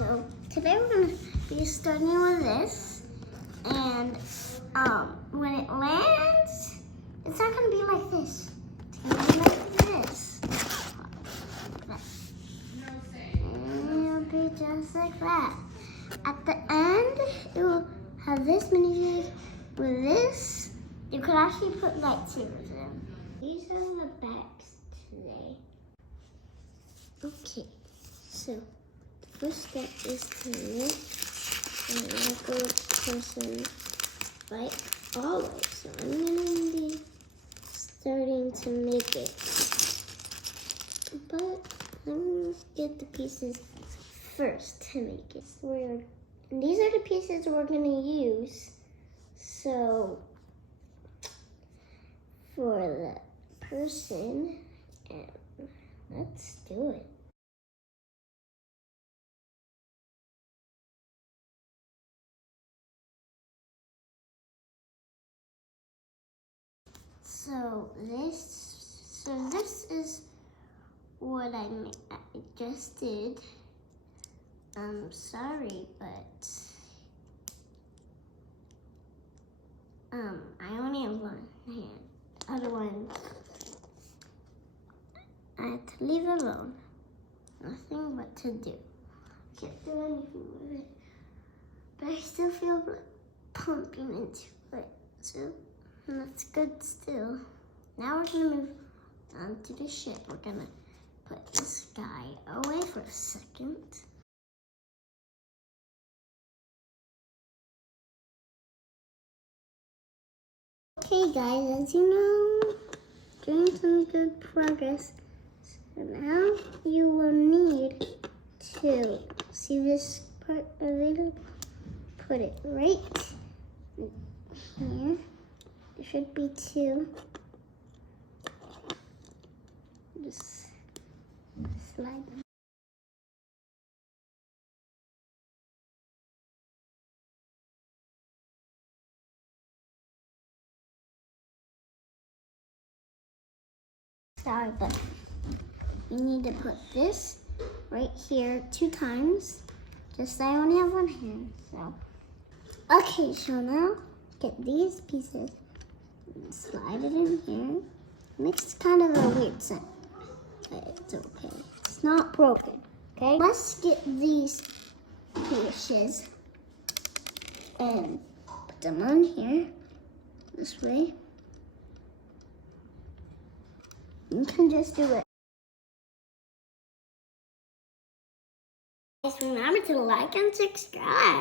So today we're going to be starting with this, and when it lands, it's not going to be like this. It's going to be like this. And it'll be just like that. At the end, it will have this mini with this. You could actually put lightsabers in. These are the backs today. Okay, so the first step is to mix and Lego person like always. So I'm gonna be starting to make it, but I'm gonna get the pieces first to make it. And these are the pieces we're gonna use. So for the person, and let's do it. So this is what I just did. I'm sorry, but I only have one hand. Other one, I had to leave alone. Nothing but to do. Can't do anything with it, but I still feel blood pumping into it. So that's good still. Now we're gonna move on to the ship. We're gonna put this guy away for a second. Okay guys, as you know, doing some good progress. So now you will need to see this part available. Put it right here. There should be two. Just slide them. Sorry, but you need to put this right here 2 times. Just I only have one hand, so. Okay, so now get these pieces and slide it in here. Makes kind of a weird sound, but it's okay. It's not broken, okay? Let's get these pieces and put them on here, this way. You can just do it. Guys, remember to like and subscribe.